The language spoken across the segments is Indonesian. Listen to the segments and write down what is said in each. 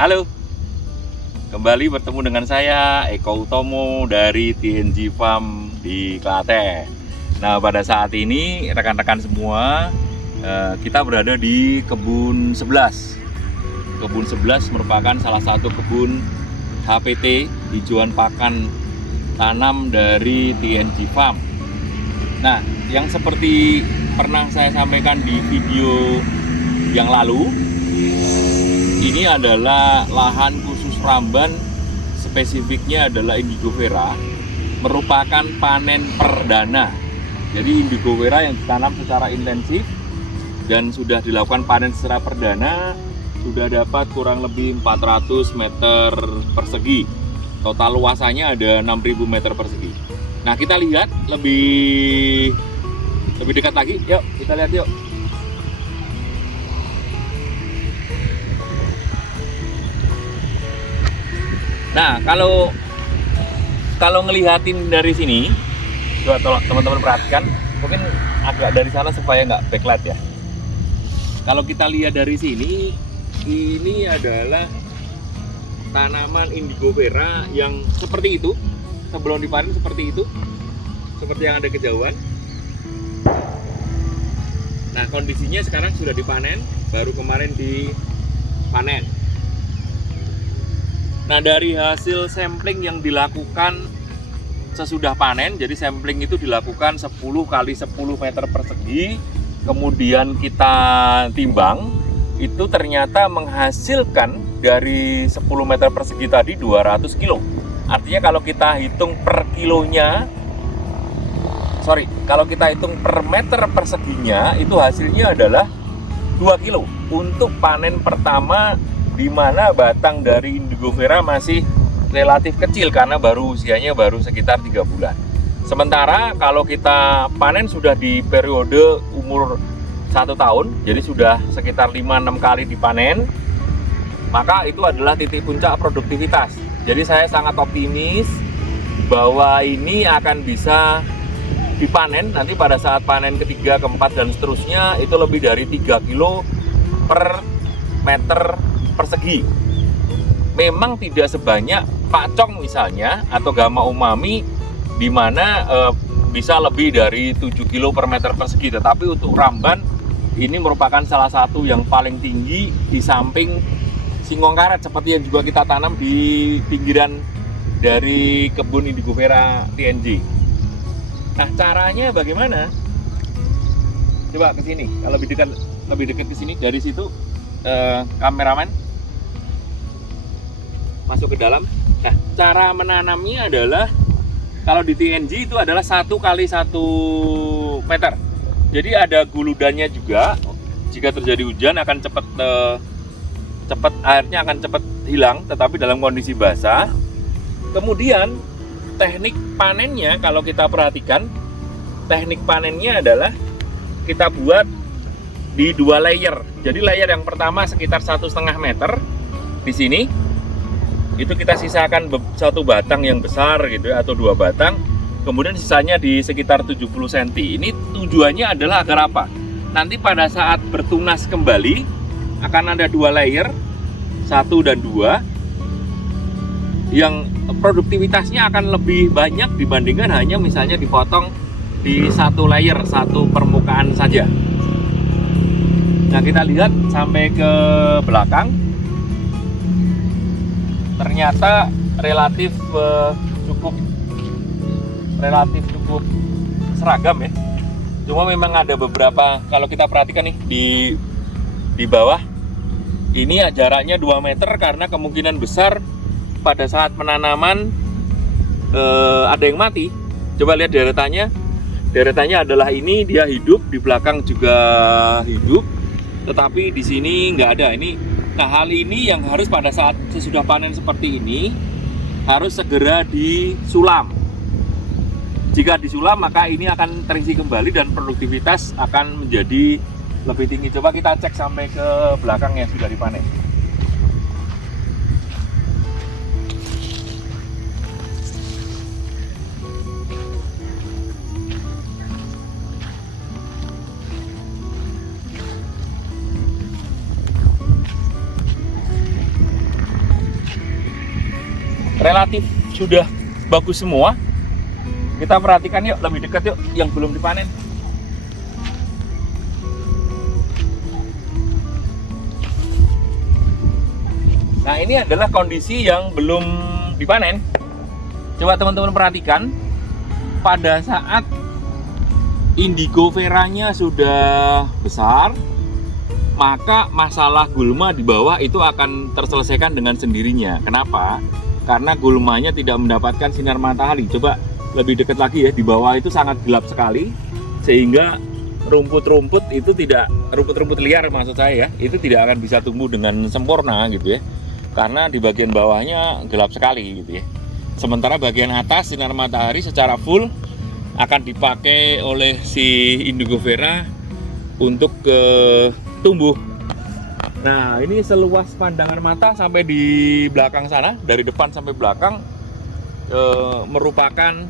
Halo, kembali bertemu dengan saya Eko Utomo dari TNG Farm di Klaten. Nah, pada saat ini rekan-rekan semua, kita berada di kebun 11. Kebun 11 merupakan salah satu kebun HPT, hijauan pakan tanam dari TNG Farm. Nah, yang seperti pernah saya sampaikan di video yang lalu, ini adalah lahan khusus ramban, spesifiknya adalah indigo vera, merupakan panen perdana. Jadi indigo vera yang ditanam secara intensif dan sudah dilakukan panen secara perdana, sudah dapat kurang lebih 400 meter persegi. Total luasannya ada 6.000 meter persegi. Nah, kita lihat lebih dekat lagi. Yuk, kita lihat yuk. Nah, kalau ngelihatin dari sini, coba tolong teman-teman perhatikan, mungkin agak dari sana supaya nggak backlight ya. Kalau kita lihat dari sini, ini adalah tanaman indigo vera yang seperti itu, sebelum dipanen seperti itu, seperti yang ada kejauhan. Nah, kondisinya sekarang sudah dipanen, baru kemarin dipanen. Nah, dari hasil sampling yang dilakukan sesudah panen, jadi sampling itu dilakukan 10 kali 10 meter persegi, kemudian kita timbang, itu ternyata menghasilkan dari 10 meter persegi tadi 200 kilo. Artinya kalau kita hitung per kilonya, kalau kita hitung per meter perseginya, itu hasilnya adalah 2 kilo untuk panen pertama, di mana batang dari indigo vera masih relatif kecil karena usianya baru sekitar 3 bulan. Sementara kalau kita panen sudah di periode umur 1 tahun, jadi sudah sekitar 5-6 kali dipanen, maka itu adalah titik puncak produktivitas. Jadi saya sangat optimis bahwa ini akan bisa dipanen nanti pada saat panen ketiga, keempat, dan seterusnya itu lebih dari 3 kilo per meter persegi. Memang tidak sebanyak pacong misalnya atau gama umami di mana bisa lebih dari 7 kilo per meter persegi, tetapi untuk ramban ini merupakan salah satu yang paling tinggi di samping singkong karet seperti yang juga kita tanam di pinggiran dari kebun indigo vera TNG. Nah, caranya bagaimana? Coba ke sini, kalau lebih dekat ke sini, dari situ kameramen masuk ke dalam. Nah, cara menanamnya adalah kalau di TNG itu adalah 1 kali 1 meter. Jadi ada guludannya juga. Jika terjadi hujan akan cepat airnya akan cepat hilang, tetapi dalam kondisi basah. Kemudian teknik panennya kalau kita perhatikan, teknik panennya adalah kita buat di 2 layer. Jadi layer yang pertama sekitar 1,5 meter di sini. Itu kita sisakan 1 batang yang besar gitu ya, atau 2 batang. Kemudian sisanya di sekitar 70 cm. Ini tujuannya adalah agar apa? Nanti pada saat bertunas kembali akan ada 2 layer, 1 dan 2, yang produktivitasnya akan lebih banyak dibandingkan hanya misalnya dipotong di 1 layer, 1 permukaan saja. Nah, kita lihat sampai ke belakang, ternyata relatif cukup seragam ya. Cuma memang ada beberapa, kalau kita perhatikan nih di bawah ini jaraknya 2 meter karena kemungkinan besar pada saat penanaman ada yang mati. Coba lihat deretannya. Deretannya adalah ini, dia hidup, di belakang juga hidup, tetapi di sini nggak ada. Nah, hal ini yang harus pada saat sesudah panen seperti ini harus segera disulam. Jika disulam maka ini akan terisi kembali dan produktivitas akan menjadi lebih tinggi. Coba kita cek sampai ke belakang yang sudah dipanen. relatif sudah bagus semua. Kita perhatikan yuk, lebih dekat yuk yang belum dipanen. Nah, ini adalah kondisi yang belum dipanen. Coba teman-teman perhatikan, pada saat indigo veranya sudah besar, maka masalah gulma di bawah itu akan terselesaikan dengan sendirinya. Kenapa? Karena gulmanya tidak mendapatkan sinar matahari. Coba lebih dekat lagi ya, di bawah itu sangat gelap sekali, sehingga rumput-rumput itu tidak, rumput-rumput liar maksud saya ya, itu tidak akan bisa tumbuh dengan sempurna gitu ya. Karena di bagian bawahnya gelap sekali gitu ya. Sementara bagian atas sinar matahari secara full akan dipakai oleh si indigo vera untuk tumbuh. Nah, ini seluas pandangan mata sampai di belakang sana, dari depan sampai belakang merupakan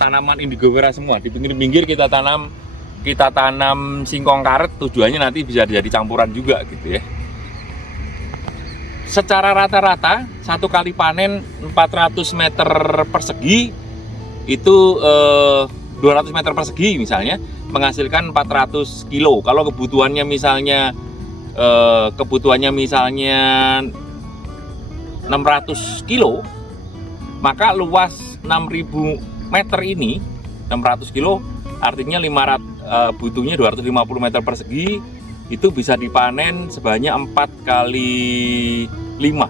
tanaman indigo vera semua. Di pinggir-pinggir kita tanam singkong karet, tujuannya nanti bisa jadi campuran juga gitu ya. Secara rata-rata satu kali panen 400 meter persegi itu 200 meter persegi misalnya menghasilkan 400 kilo. Kalau kebutuhannya misalnya 600 kilo, maka luas 6.000 meter ini 600 kilo artinya butuhnya 250 meter persegi, itu bisa dipanen sebanyak 4 kali 5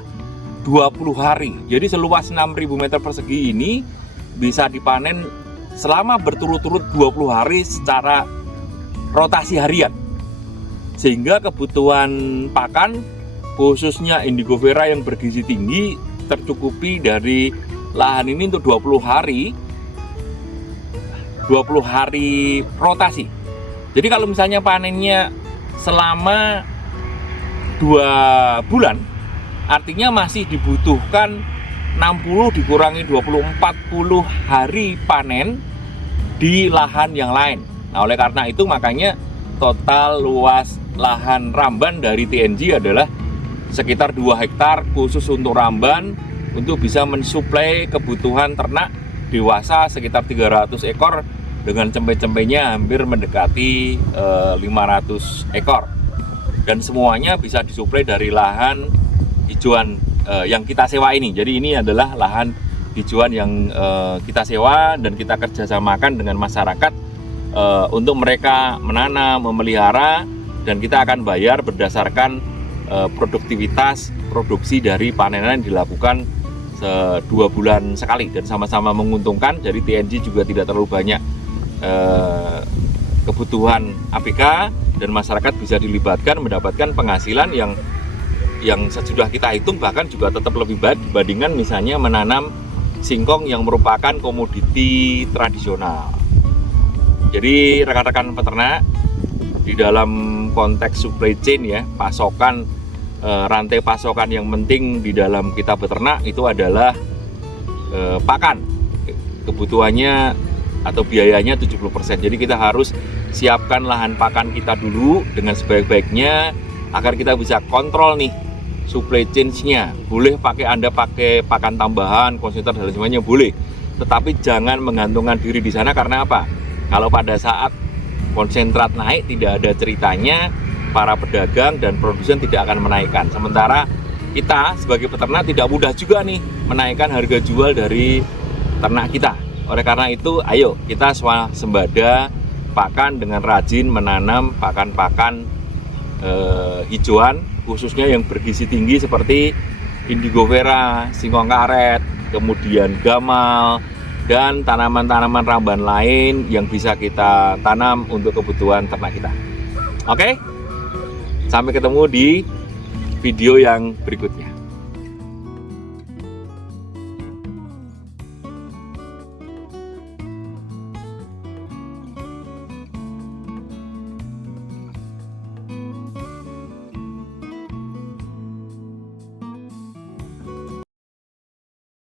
20 hari. Jadi seluas 6.000 meter persegi ini bisa dipanen selama berturut-turut 20 hari secara rotasi harian, sehingga kebutuhan pakan khususnya indigo vera yang bergizi tinggi tercukupi dari lahan ini untuk 20 hari rotasi. Jadi kalau misalnya panennya selama 2 bulan, artinya masih dibutuhkan 60 dikurangi 20, 40 hari panen di lahan yang lain. Nah, oleh karena itu makanya total luas lahan ramban dari TNG adalah sekitar 2 hektar khusus untuk ramban, untuk bisa mensuplai kebutuhan ternak dewasa sekitar 300 ekor dengan cempe-cempenya hampir mendekati 500 ekor. Dan semuanya bisa disuplai dari lahan hijauan yang kita sewa ini. Jadi ini adalah lahan hijauan yang kita sewa dan kita kerjasamakan dengan masyarakat untuk mereka menanam, memelihara, dan kita akan bayar berdasarkan produktivitas produksi dari panenan yang dilakukan 2 bulan sekali dan sama-sama menguntungkan. Jadi TNG juga tidak terlalu banyak kebutuhan APK dan masyarakat bisa dilibatkan mendapatkan penghasilan yang sesudah kita hitung bahkan juga tetap lebih baik dibandingkan misalnya menanam singkong yang merupakan komoditi tradisional. Jadi rekan-rekan peternak, di dalam konteks supply chain ya, pasokan, rantai pasokan yang penting di dalam kita beternak itu adalah pakan. Kebutuhannya atau biayanya 70%. Jadi kita harus siapkan lahan pakan kita dulu dengan sebaik-baiknya agar kita bisa kontrol nih supply chain-nya. Boleh Anda pakai pakan tambahan, konsentrat dan semuanya boleh. Tetapi jangan menggantungkan diri di sana. Karena apa? Kalau pada saat konsentrat naik tidak ada ceritanya, para pedagang dan produsen tidak akan menaikkan. Sementara kita sebagai peternak tidak mudah juga nih menaikkan harga jual dari ternak kita. Oleh karena itu, ayo kita swasembada pakan dengan rajin menanam pakan-pakan hijauan, khususnya yang bergizi tinggi seperti indigo vera, singkong karet, kemudian gamal, dan tanaman-tanaman ramban lain yang bisa kita tanam untuk kebutuhan ternak kita. Oke, sampai ketemu di video yang berikutnya.